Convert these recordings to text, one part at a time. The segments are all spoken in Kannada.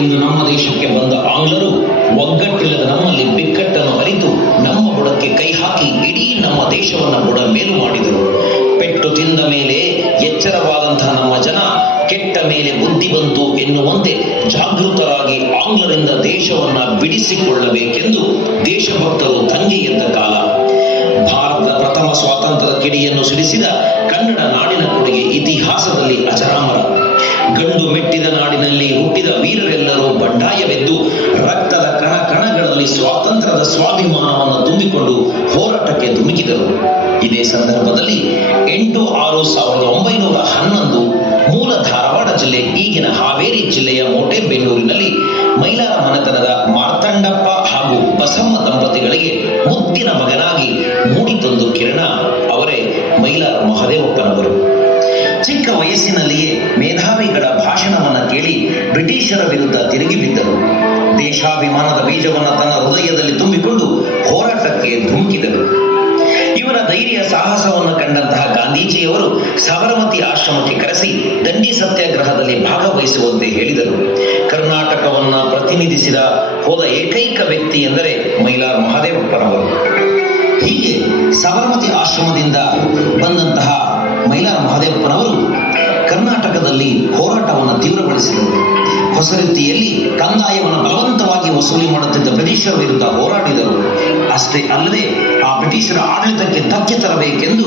ಎಂದು ನಮ್ಮ ದೇಶಕ್ಕೆ ಬಂದ ಆಂಗ್ಲರು ಒಗ್ಗಟ್ಟಿಲ್ಲದ ನಮ್ಮಲ್ಲಿ ಬಿಕ್ಕಟ್ಟನ್ನು ಅರಿತು ನಮ್ಮ ಬುಡಕ್ಕೆ ಕೈ ಹಾಕಿ ಇಡೀ ನಮ್ಮ ದೇಶವನ್ನ ಬುಡ ಮೇಲು ಮಾಡಿದರು. ಪೆಟ್ಟು ತಿಂದ ಮೇಲೆ ಎಚ್ಚರವಾದಂತಹ ನಮ್ಮ ಜನ ಕೆಟ್ಟ ಮೇಲೆ ಬುದ್ಧಿ ಬಂತು ಎನ್ನುವಂತೆ ಜಾಗೃತರಾಗಿ ಆಂಗ್ಲರಿಂದ ದೇಶವನ್ನ ಬಿಡಿಸಿಕೊಳ್ಳಬೇಕೆಂದು ದೇಶಭಕ್ತರು ದಂಗೆ ಎದ್ದ ಕಾಲ. ಭಾರತದ ಪ್ರಥಮ ಸ್ವಾತಂತ್ರ್ಯದ ಕಿಡಿಯನ್ನು ಸಿಡಿಸಿದ ಕನ್ನಡ ನಾಡಿನ ಕೊಡುಗೆ ಇತಿಹಾಸದಲ್ಲಿ ಅಜರಾಮರ. ಗಂಡು ಮೆಟ್ಟಿದ ನಾಡಿನಲ್ಲಿ ಹುಟ್ಟಿದ ವೀರರೆಲ್ಲರೂ ಬಂಡಾಯವೆದ್ದು ರಕ್ತದ ಕಣ ಕಣಗಳಲ್ಲಿ ಸ್ವಾತಂತ್ರ್ಯದ ಸ್ವಾಭಿಮಾನವನ್ನು ತುಂಬಿಕೊಂಡು ಹೋರಾಟಕ್ಕೆ ಧುಮುಕಿದರು. ಇದೇ ಸಂದರ್ಭದಲ್ಲಿ 8/6/1911 ಮೂಲ ಧಾರವಾಡ ಜಿಲ್ಲೆ, ಈಗಿನ ಹಾವೇರಿ ಜಿಲ್ಲೆಯ ಮೋಟೆಬೆನ್ನೂರಿನಲ್ಲಿ ಮೈಲಾರ ಮನೆತನದ ಮಾರ್ತಂಡಪ್ಪ ಹಾಗೂ ಬಸಮ್ಮ ದಂಪತಿಗಳಿಗೆ ಮುದ್ದಿನ ಮಗನಾಗಿ ಮೂಡಿತಂದು ಕಿರಣ ಅವರೇ ಮೈಲಾರ ಮಹದೇವಪ್ಪನವರು. ಚಿಕ್ಕ ವಯಸ್ಸಿನಲ್ಲಿಯೇ ಮೇಧಾವಿಗಳ ಭಾಷಣವನ್ನ ಕೇಳಿ ಬ್ರಿಟಿಷರ ವಿರುದ್ಧ ತಿರುಗಿ ಬಿದ್ದರು. ದೇಶಾಭಿಮಾನದ ಬೀಜವನ್ನು ತನ್ನ ಹೃದಯದಲ್ಲಿ ತುಂಬಿಕೊಂಡು ಹೋರಾಟಕ್ಕೆ ಧುಮುಕಿದರು. ಇವರ ಧೈರ್ಯ ಸಾಹಸವನ್ನು ಕಂಡಂತಹ ಗಾಂಧೀಜಿಯವರು ಸಾಬರಮತಿ ಆಶ್ರಮಕ್ಕೆ ಕರೆಸಿ ದಂಡಿ ಸತ್ಯಾಗ್ರಹದಲ್ಲಿ ಭಾಗವಹಿಸುವಂತೆ ಹೇಳಿದರು. ಕರ್ನಾಟಕವನ್ನ ಪ್ರತಿನಿಧಿಸಿದ ಹೋದ ಏಕೈಕ ವ್ಯಕ್ತಿ ಎಂದರೆ ಮೈಲಾರ ಮಹದೇವಪ್ಪನವರು. ಹೀಗೆ ಸಾಬರಮತಿ ಆಶ್ರಮದಿಂದ ಬಂದಂತಹ ಮೈಲಾರ ಮಹದೇವಪ್ಪನವರು ಕರ್ನಾಟಕದಲ್ಲಿ ಹೋರಾಟವನ್ನು ತೀವ್ರಗೊಳಿಸಿದರು. ಹೊಸ ರೀತಿಯಲ್ಲಿ ಕಂದಾಯವನ್ನು ಬಲವಂತವಾಗಿ ವಸೂಲಿ ಮಾಡುತ್ತಿದ್ದ ಬ್ರಿಟಿಷರ ವಿರುದ್ಧ ಹೋರಾಡಿದರು. ಅಷ್ಟೇ ಅಲ್ಲದೆ ಆ ಬ್ರಿಟಿಷರ ಆಡಳಿತಕ್ಕೆ ಧಕ್ಕೆ ತರಬೇಕೆಂದು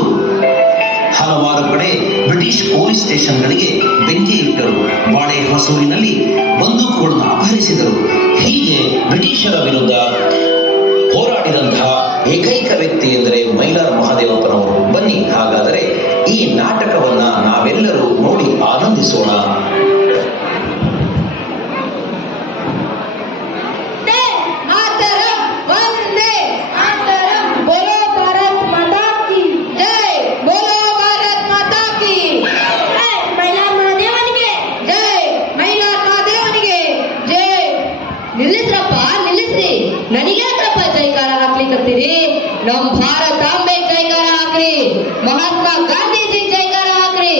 ಹಲವಾರು ಕಡೆ ಬ್ರಿಟಿಷ್ ಪೊಲೀಸ್ ಸ್ಟೇಷನ್ಗಳಿಗೆ ಬೆಂಕಿ ಇಟ್ಟರು. ಬಾಳೆ ಹೊಸೂರಿನಲ್ಲಿ ಬಂದೂಕುಗಳನ್ನು ಅಪಹರಿಸಿದರು. ಹೀಗೆ ಬ್ರಿಟಿಷರ ವಿರುದ್ಧ ಹೋರಾಡಿದಂತಹ ಏಕೈಕ ವ್ಯಕ್ತಿ ಎಂದರೆ ಮೈಲಾರ ಮಹದೇವಪ್ಪನವರು. ಬನ್ನಿ ಹಾಗಾದರೆ ಈ ನಾಟಕವನ್ನ ನಾವೆಲ್ಲರೂ ನೋಡಿ ಆನಂದಿಸೋಣ. ನಮ್ ಭಾರತಾಂಬೆ ಜೈಕಾರ ಹಾಕ್ರಿ, ಮಹಾತ್ಮ ಗಾಂಧೀಜಿ ಜೈಕಾರ ಹಾಕ್ರಿ,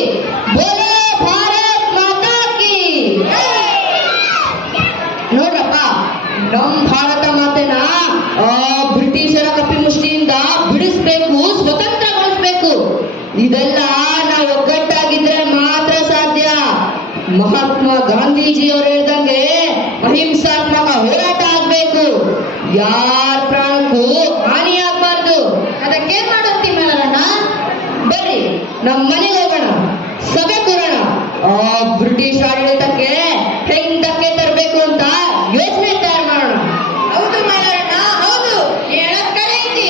ಬೋಲೋ ಭಾರತ್ ಮಾತಾ ಕಿ. ನೋಡ್ರಪ್ಪ, ನಮ್ ಭಾರತ ಮಾತೆನ ಬ್ರಿಟಿಷರ ಕಪ್ಪಿ ಮುಷ್ಟಿಯಿಂದ ಬಿಡಿಸ್ಬೇಕು, ಸ್ವತಂತ್ರಗೊಳಿಸ್ಬೇಕು. ಇದೆಲ್ಲ ನಾವು ಒಗ್ಗಟ್ಟಾಗಿದ್ರೆ ಮಾತ್ರ ಸಾಧ್ಯ. ಮಹಾತ್ಮ ಗಾಂಧೀಜಿ ಅವರು ಹೇಳ್ದಂಗೆ ಅಹಿಂಸಾತ್ಮಕ ಹೋರಾಟ ಆಗ್ಬೇಕು. ಯಾರ ಪ್ರಾಣಕ್ಕೂ ಹಾನಿ ಆಗ್ಬಾರ್ದು. ಅದಕ್ಕೇನ್ ಮಾಡೋತಿ ಮೇಲಣ್ಣ? ಬರ್ರಿ ನಮ್ಮ ಮನೆಗೆ ಹೋಗೋಣ, ಸಭೆ ಕೂರೋಣ. ಬ್ರಿಟಿಷ್ ಆಡಳಿತಕ್ಕೆ ಹೆಂಗ್ ಧಕ್ಕೆ ತರಬೇಕು ಅಂತ ಯೋಚನೆ ತಯಾರು ಮಾಡೋಣ. ಹೌದು ಮೇಲಣ್ಣ, ಹೌದು, ಹೇಳೋದ್ ಕರೆ ಐತಿ.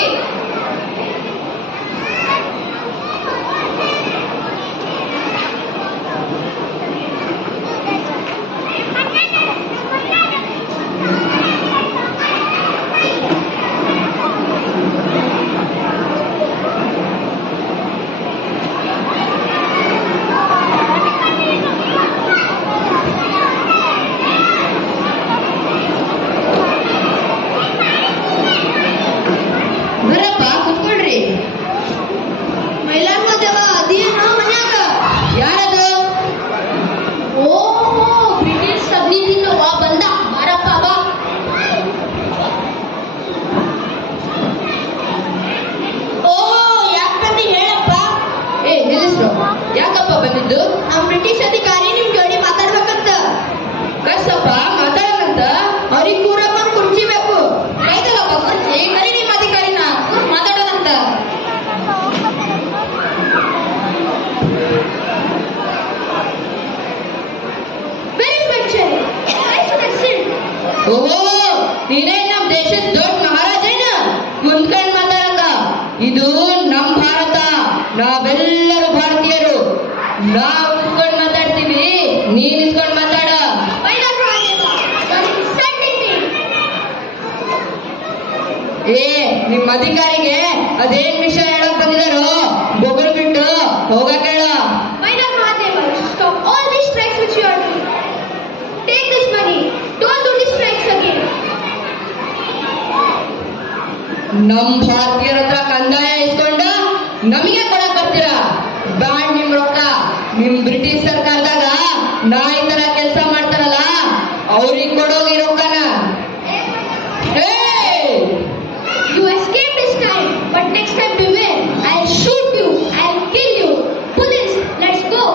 ಯಾಕಪ್ಪ ಬಂದಿದ್ದು? ನಮ್ ಬ್ರಿಟಿಷ್ ಅಧಿಕಾರಿ ನಿಮ್ ಜೋಡಿ ಮಾತಾಡ್ಬೇಕಂತ. ಕರ್ಸಪ್ಪ ಮಾತಾಡೋಣಂತ. ಅವ್ರಿಗೆ ಕೂರಪ್ಪ ಕುರ್ಚಿ ಬೇಕು. ಆಯ್ತಲ್ಲಪ್ಪ ಕುರ್ಚಿ, ಕರಿ ನಿಮ್ ಅಧಿಕಾರಿನ ಮಾತಾಡೋದಂತ. ಓಹೋ, ನೀನೇ ನಮ್ ದೇಶದ ದೊಡ್ಡ ಮಹಾರಾಜೇನ ಕುಂತ್ಕೊಂಡ್ ಮಾತಾಡಕ. ಇದು ನಮ್ ಭಾರತ, ನಾವೆಲ್ಲರೂ ಭಾರತೀಯರು. ನಾವು ಕುತ್ಕೊಂಡ್ ಮಾತಾಡ್ತೀವಿ, ನೀನ್ ನಿಂತ್ಕೊಂಡ್ ಮಾತಾಡ. ಏ, ನಿಮ್ ಅಧಿಕಾರಿಗೆ ಅದೇನ್ ವಿಷಯ ಹೇಳಕ್ ಬಂದಿದಾರೋ ಬೊಗಳು ಬಿಟ್ಟು ಹೋಗಕ್ ಹೇಳ. ನಮ್ ಭಾರತೀಯರ ಹತ್ರ ಕಂದಾಯ ಇಸ್ಕೊಂಡು ನಮಗೆ ಕೊಡಕ್ ಬರ್ತೀರಾ? ಬ್ಯಾಡ್ ನಿಮ್ ರೊಕ್ಕ. ನಿಮ್ ಬ್ರಿಟಿಷ್ ಸರ್ಕಾರದಾಗ ನಾಯಿ ತರ ಕೆಲಸ ಮಾಡ್ತಾರಲ್ಲ ಅವ್ರಿಗೆ ಕೊಡೋಗಿ ರೊಕ್ಕನ. You escaped this time, but next time beware. I'll shoot you. I'll kill you. Police, let's go.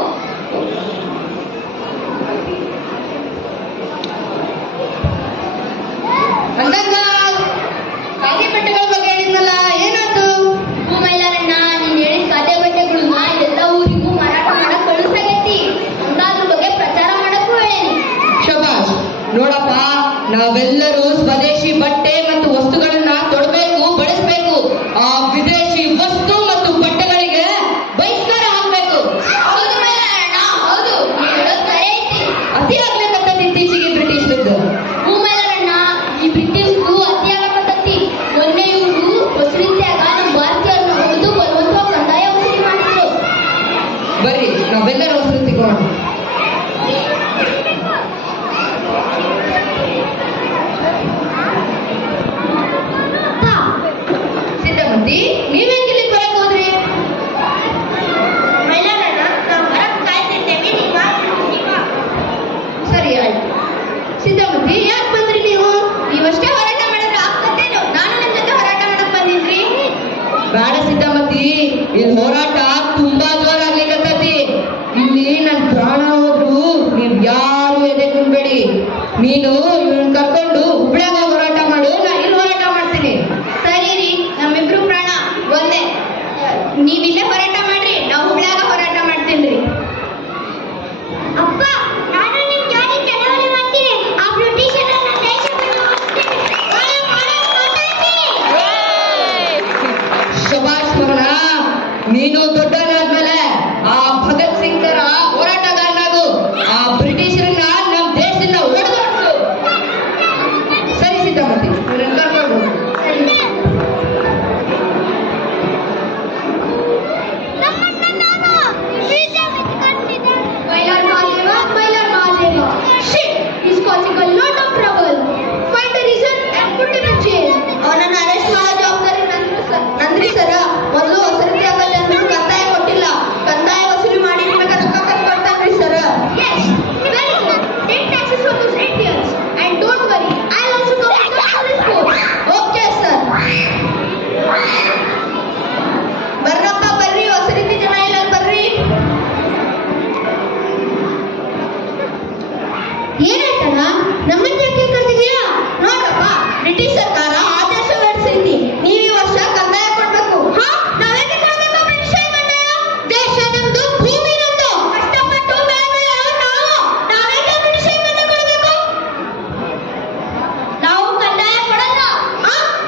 ಅಂದಂಗ ಖಾದಿ ಬಟ್ಟೆಗಳ ಬಗ್ಗೆ ಹೇಳಿದ್ನಲ್ಲ, ಏನಾಯ್ತು? ಮೈಲಾರಣ್ಣ, ನೀನ್ ಹೇಳಿದ ಖಾತೆ ಬಟ್ಟೆಗಳನ್ನ ಎಲ್ಲ ಊರಿಗೂ ಮಾರಾಟ ಮಾಡಕ್ ಕಳಿಸಾಗೈತಿ. ಹಂಗಾದ್ರ ಬಗ್ಗೆ ಪ್ರಚಾರ ಮಾಡಕ್ಕೂ ಹೇಳೇನಿ. ಶಬಾಷ್. ನೋಡಪ್ಪ, ನಾವೆಲ್ಲರೂ ಸ್ವದೇಶಿ ಬಟ್ಟೆ ಮತ್ತು ವಸ್ತುಗಳನ್ನ ತೊಡಬೇಕು, ಬಳಸಬೇಕು. ಆ ವಿದೇಶಿ ವಸ್ತು ಮತ್ತು ಬಟ್ಟೆಗಳಿಗೆ ಬಹಿಷ್ಕಾರ ಹಾಕ್ಬೇಕು. ಹೌದು ಮೈಲಾರಣ್ಣ, ಹೌದು. ನೀನ್ ಹೇಳೋದ್ ಸರಿ ಐತಿ. ಅತಿ ಆಗ್ಬೇಕಂತ ಇತ್ತೀಚೆಗೆ ಬ್ರಿಟಿಷರದ್ದು. ಮೈಲಾರಣ್ಣ, ಈ ಬ್ರಿಟಿಷ್ಗೂ ಅತಿಯಾಗ ಪದ್ಧತಿ. ಮೊನ್ನೆ ಇವರು ಹೊಸರಿಂದ್ಯಾಗ ನಮ್ಮ ಭಾರತೀಯರನ್ನ ಹೊಡೆದು ಬಲವಂತವಾಗಿ ಕಂದಾಯ ವಸೂಲಿ ಮಾಡಿದ್ರು. ಬರ್ರಿ, ನಾವೆಲ್ಲರೂ ಹೊಸರು ತಿಗೋಣ. ಸಿದ್ಧಮತಿ, ನೀವೇನ್ ಇಲ್ಲಿಗೆ ಬರಕ್ ಹೋದ್ರಿ? ಮೈಲಾರಣ್ಣ, ನಾವು ಹೊರಗೆ ಕಾಯ್ತಿದ್ದೇವೆ. ಸರಿ, ಆಯ್ತು. ಸಿದ್ಧಮತಿ, ಯಾಕೆ ಬಂದ್ರಿ ನೀವು? ನೀವಷ್ಟೇ ಹೋರಾಟ ಮಾಡಿದ್ರೆ ಆಗ್ತದೇನು? ನಾನು ನಿಮ್ ಜೊತೆ ಹೋರಾಟ ಮಾಡಕ್ ಬಂದಿದ್ರಿ. ಬೇಡ ಸಿದ್ಧಮತಿ, ಇಲ್ಲಿ ಹೋರಾಟ ತುಂಬಾ ಜೋರ ಆಗ್ಲಿಕ್ಕತ್ತೈತಿ. ಇಲ್ಲಿ ನನ್ ಪ್ರಾಣ ಹೋದ್ರು ನೀವ್ ಯಾರು ಎದೆ ಕುಂಬೇಡಿ. ನೀನು ಇವ್ರನ್ನ ಕರ್ಕೊಂಡು ಹುಬ್ಳ್ಯಾಗ ಹೋರಾಟ ಮಾಡು, ನಾ ಇಲ್ಲಿ ಹೋರಾಟ ಮಾಡ್ತೀನಿ. ಸರಿ ರೀ, ನಮ್ಮಿಬ್ರು ಪ್ರಾಣ ಒಂದೇ. ನೀವಿಲ್ಲೇ ಹೋರಾಟ ಮಾಡ್ರಿ, ನಾವು ಹುಬ್ಳ್ಯಾಗ ಹೋರಾಟ ಮಾಡ್ತೀನಿ. ಅಪ್ಪ, ನಾನು ನಿಮ್ ಜೋಡಿ ಚಳವಳಿ ಮಾಡ್ತೀನಿ. ಆ ಬ್ರಿಟಿಷರನ್ನ ದೇಶ ಬಿಟ್ಟು ಹೋಗ್ತೀನಿ. ಶಬಾಷ್ ಮಗನ, ನೀನು ದೊಡ್ಡವನಾದ್ಮೇಲೆ ಆ ಭಗತ್ ಸಿಂಗ್ ತರ ಹೋರಾಟಗಾರನಾಗು. ಆ ಬ್ರಿಟಿಷರನ್ನ ನಮ್ ದೇಶದಿಂದ ಹೊಡೆದೋಡ್ಸು. ಸರಿ ಸಿದ್ಧಮತಿ, ಇವ್ರನ್ನ ಕರ್ಕೊಂಡು ಹೋಗು. Mailar Mahadeva. Shit, he's causing a lot of trouble. Find the reason and put him in jail. ಅವನನ್ನ ಅರೆಸ್ಟ್ ಮಾಡೋ ಜವಾಬ್ದಾರಿ ನಂದ್ರಿ ಸರ. ಮೊದಲು ಹೊಸರಿದ್ಯಾಗ ಜನರು ಕಂದಾಯ ಕೊಟ್ಟಿಲ್ಲ. ಕಂದಾಯ ವಸೂಲಿ ಮಾಡಿ ನಿಮಗೆ ರೊಕ್ಕ ಕೊಡ್ತಾನ್ರಿ ಸರ. Yes, very good. Take taxes from those Indians. And don't worry, I'll also come to the police force. Okay, sir. ಬರ್ರಪ್ಪ ಬರ್ರಿ, ಹೊಸರಿದ್ದ ಜನ ಇಲ್ಲ ಬರ್ರಿ. ಏನಾಯ್ತಣ್ಣ? ನಮ್ಮನ್ನ ಯಾಕೆ ಕರೆದಿದ್ದೀರಾ? ನೋಡಪ್ಪ, ಬ್ರಿಟಿಷ್ ಸರ್ಕಾರ ಆದೇಶ ಹೊರಡಿಸೈತಿ. ನೀವು ಈ ವರ್ಷ ಕಂದಾಯ ಕೊಡ್ಬೇಕು. ನಾವೇಕೆ ಕೊಡ್ಬೇಕು ಬ್ರಿಟಿಷ್ ಕಂದಾಯ? ದೇಶ ನಮ್ದು, ಭೂಮಿ ನಮ್ದು. ಕಷ್ಟಪಟ್ಟು ಬೆಳೆದವರು ನಾವು. ನಾವೇಕೆ ಬ್ರಿಟಿಷ್ ಕಂದಾಯ ಕೊಡ್ಬೇಕು? ನಾವು ಕಂದಾಯ ಕೊಡಲ್ಲ.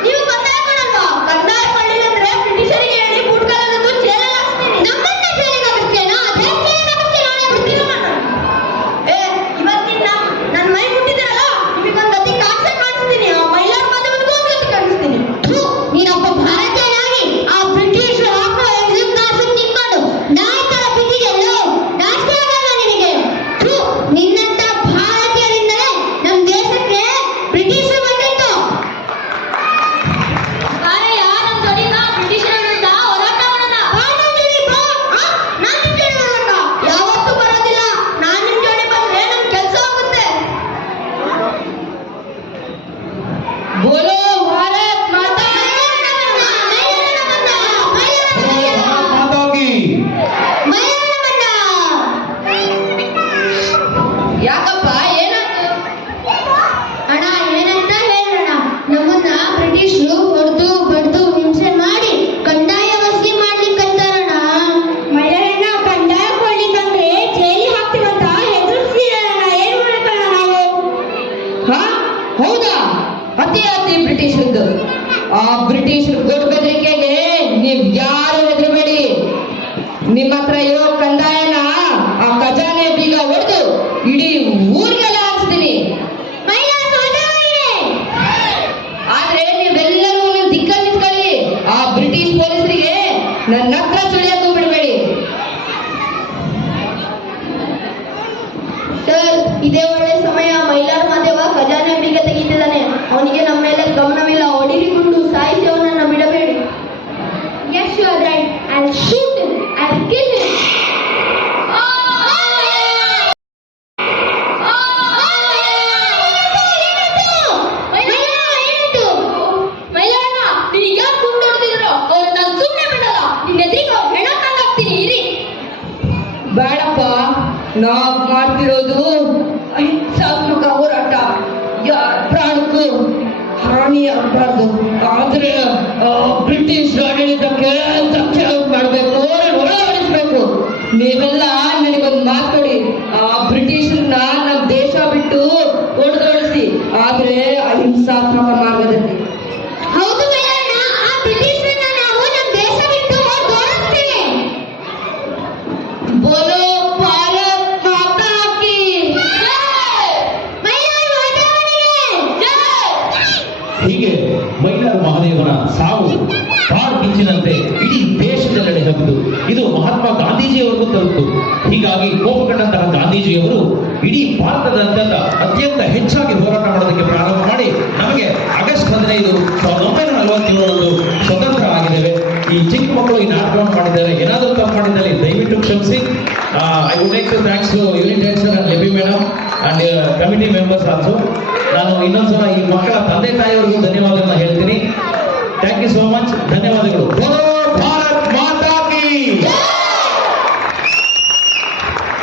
ನೀವು ಕಂದಾಯ ಕೊಡಲ್ವಾ? ಕಂದಾಯ ಕೊಡಲಿಲ್ಲ ಅಂದ್ರೆ ಬ್ರಿಟಿಷರಿಗೆ ಹೇಳಿ ಬುಟ್ಕಲನ್ನು ಜೈಲಲ್ಲಿ ಹಾಕ್ತೀನಿ. ನಮ್ಮನ್ನ ಜೈಲಿಗೆ ಹಾಕಿಸ್ತೇನಾ? ಅದೇ ಜೈಲಿಗೆ ಹಾಕಿಸ್ತೀನಿ. ನಾನೇ ಬಿಡ್ತೀನಿ ನನ್ನ. ಇವತ್ತಿನ ನನ್ನ ಮೈ ಮುಟ್ಟಿದ್ರಲ್ಲ, ನಿಮಗೊಂದು ಗತಿ ಕಾಣಿಸ್ತೀನಿ. ಆ ಮೈಲಾರ ಮಾಧ್ಯಮಕ್ಕೂ ಒಂದು ಗತಿ ಕಾಣಿಸ್ತೀನಿ. ನೀನೊಬ್ಬ ಭಾರತೀಯನಾಗಿ ಆ ಬ್ರಿಟಿಷ್ ಹಾಕೋ ಎಕ್ಸಿಮ್ ಕಾಸು ತಿನ್ಕೊಂಡು ನಾಯಿ ತರ ಬಿದ್ದಿದೆಯಲ್ಲೋ, ನಾಚಿಕೆ ಆಗಲ್ಲ ನಿನಗೆ? ನಿನ್ನಂತ ಭಾರತೀಯರಿಂದಲೇ ನಮ್ಮ ದೇಶಕ್ಕೆ ಬ್ರಿಟಿಷರು ಬಂದಿತ್ತು. ಬಾರಯ್ಯ, ನಮ್ಮ ಜೊತೆಗ ಬ್ರಿಟಿಷರ ವಿರುದ್ಧ ಹೋರಾಟ ಮಾಡೋಣ. ನಾನು ನಿಮ್ ಜೋಡಿ ಬರೋಣ. ಯಾವತ್ತೂ ಬರೋದಿಲ್ಲ. ನಾನು ನಿಮ್ ಜೋಡಿ ಬಂದ್ರೆ ನಮ್ ಕೆಲಸ ಆಗುತ್ತೆ. ಬೋಲೋ ಭಾರತ್ ಮಾತಾ ಯಾಕಪ್ಪ, ಏನಾಯ್ತು? ಅಣ್ಣ, ಏನಂತ ಹೇಳೋಣ? ನಮ್ಮನ್ನ ಬ್ರಿಟಿಷರು ಹೊಡೆದು ಬಡ್ದು ಹಿಂಸೆ ಮಾಡಿ ಕಂದಾಯ ವಸೂಲಿ ಮಾಡ್ಲಿಕ್ಕಂತಾರಣ. ಮೈಲಾರಣ್ಣ, ಕಂದಾಯ ಕೊಡ್ಲಿಕ್ಕಂದ್ರೆ ಜೈಲಿಗೆ ಹಾಕ್ತೀವಂತ ಹೆದರ್ಸ್ತೀರಣ್ಣ. ಏನ್ ಮಾಡಕ್ಕಣ್ಣ ನಾವು? ಹಾ, ಹೌದಾ? ಅತಿ ಬ್ರಿಟಿಷರದ್ದು. ಆ ಬ್ರಿಟಿಷರು ದೊಡ್ಡ ಬೆದರಿಕೆಗೆ ನೀವ್ ಯಾರು ಹೆದರಬೇಡಿ. ನಿಮ್ಮ ಹತ್ರ ಇರೋ ಕಂದಾಯನ ಆ ಖಜಾನೆ ಬೀಗ ಹೊಡೆದು ಇಡೀ ಊರಿಗೆಲ್ಲ ಹಾರಿಸ್ತೀನಿ. ಆದ್ರೆ ನೀವೆಲ್ಲರೂ ನನ್ನ ದಿಕ್ಕಲ್ಲಿ ನಿಂತ್ಕೊಳ್ಳಿ. ಆ ಬ್ರಿಟಿಷ್ ಪೊಲೀಸರಿಗೆ ನನ್ನ ಹತ್ರ ಸುಳಿಯಕ್ಕೂ ಬಿಡಬೇಡಿ. ಸರ್, ಇದೇ ಒಳ್ಳೆ ಸಮಯ. ಮೈಲಾರ ಮಾದೇವ ಖಜಾನೆ ಬೀಗ ತೆಗಿತಿದ್ದಾನೆ. ಅವನಿಗೆ ನಮ್ಮ ಮೇಲೆ ಗಮನವಿಲ್ಲ. ಹೊಡಿರಿ ಗುಂಡು, ಸಾಯಿಸಿ ಅವನನ್ನ ಬಿಡಬೇಡಿ. Yes, you are right. I'll shoot him. I'll kill him. ನಾವು ಮಾಡ್ತಿರೋದು ಅಹಿಂಸಾತ್ಮಕ ಹೋರಾಟ. ಯಾರ ಪ್ರಾಣಕ್ಕೂ ಹಾನಿ ಆಗಬಾರ್ದು. ಆದ್ರೆ ಬ್ರಿಟಿಷ್ ಆಡಳಿತಕ್ಕೆ ತಕ್ಷಣ ಮಾಡಬೇಕು, ಹೊರಡಿಸ್ಬೇಕು. ನೀವೆಲ್ಲ ನನಗೊಂದು ಮಾತು ಕೊಡಿ, ಆ ಬ್ರಿಟಿಷರನ್ನ ನಮ್ಮ ದೇಶ ಬಿಟ್ಟು ಹೊಡೆದೊಳಿಸಿ, ಆದ್ರೆ ಅಹಿಂಸಾತ್ಮಕ ಮಾರ್ಗದಲ್ಲಿ. ಹೌದು ಮೇಲಣ್ಣ, ಆ ಬ್ರಿಟಿಷರನ್ನ ನಾವು ನಮ್ಮ ದೇಶ ಬಿಟ್ಟು ಓಡಿಸ್ತೇವೆ. ಬೋಲೋ ಭಾರತ್ ಮಾತಾ ಕಿ ಹೀಗೆ ಮೈಲಾರ ಮಹದೇವನ ಸಾವು ಕಿಂಚಿನಂತೆ ಇಡೀ ದೇಶದೆಲ್ಲೆಡೆ ಹಬ್ಬಿತು. ಇದು ಮಹಾತ್ಮ ಗಾಂಧೀಜಿಯವರಿಗೂ ತಲುಪಿತು. ಹೀಗಾಗಿ ಕೋಪಗೊಂಡಂತಹ ಗಾಂಧೀಜಿಯವರು ಇಡೀ ಭಾರತದಾದ್ಯಂತ ಅತ್ಯಂತ ಹೆಚ್ಚಾಗಿ ಹೋರಾಟ ಮಾಡೋದಕ್ಕೆ ಪ್ರಾರಂಭ ಮಾಡಿ ನಮಗೆ ಆಗಸ್ಟ್ 15, 1947 ಸ್ವತಂತ್ರ ಆಗಿದ್ದೇವೆ. ಈ ಚಿಕ್ಕ ಮಕ್ಕಳು ಈ ನಾಟಕವನ್ನು ಮಾಡಿದ್ದಾರೆ. ಏನಾದರೂ ತಪ್ಪು ಮಾಡಿದ್ದಲ್ಲಿ ದಯವಿಟ್ಟು ಕ್ಷಮಿಸಿ. I would like to thanks to unit head sir and ಲೆಬಿ madam and committee members also. ನಾನು ಇನ್ನೊಂದ್ಸಲ ಈ ಮಕ್ಕಳ ತಂದೆ ತಾಯಿಯವರಿಗೂ ಧನ್ಯವಾದಗಳನ್ನ ಹೇಳ್ತೀನಿ.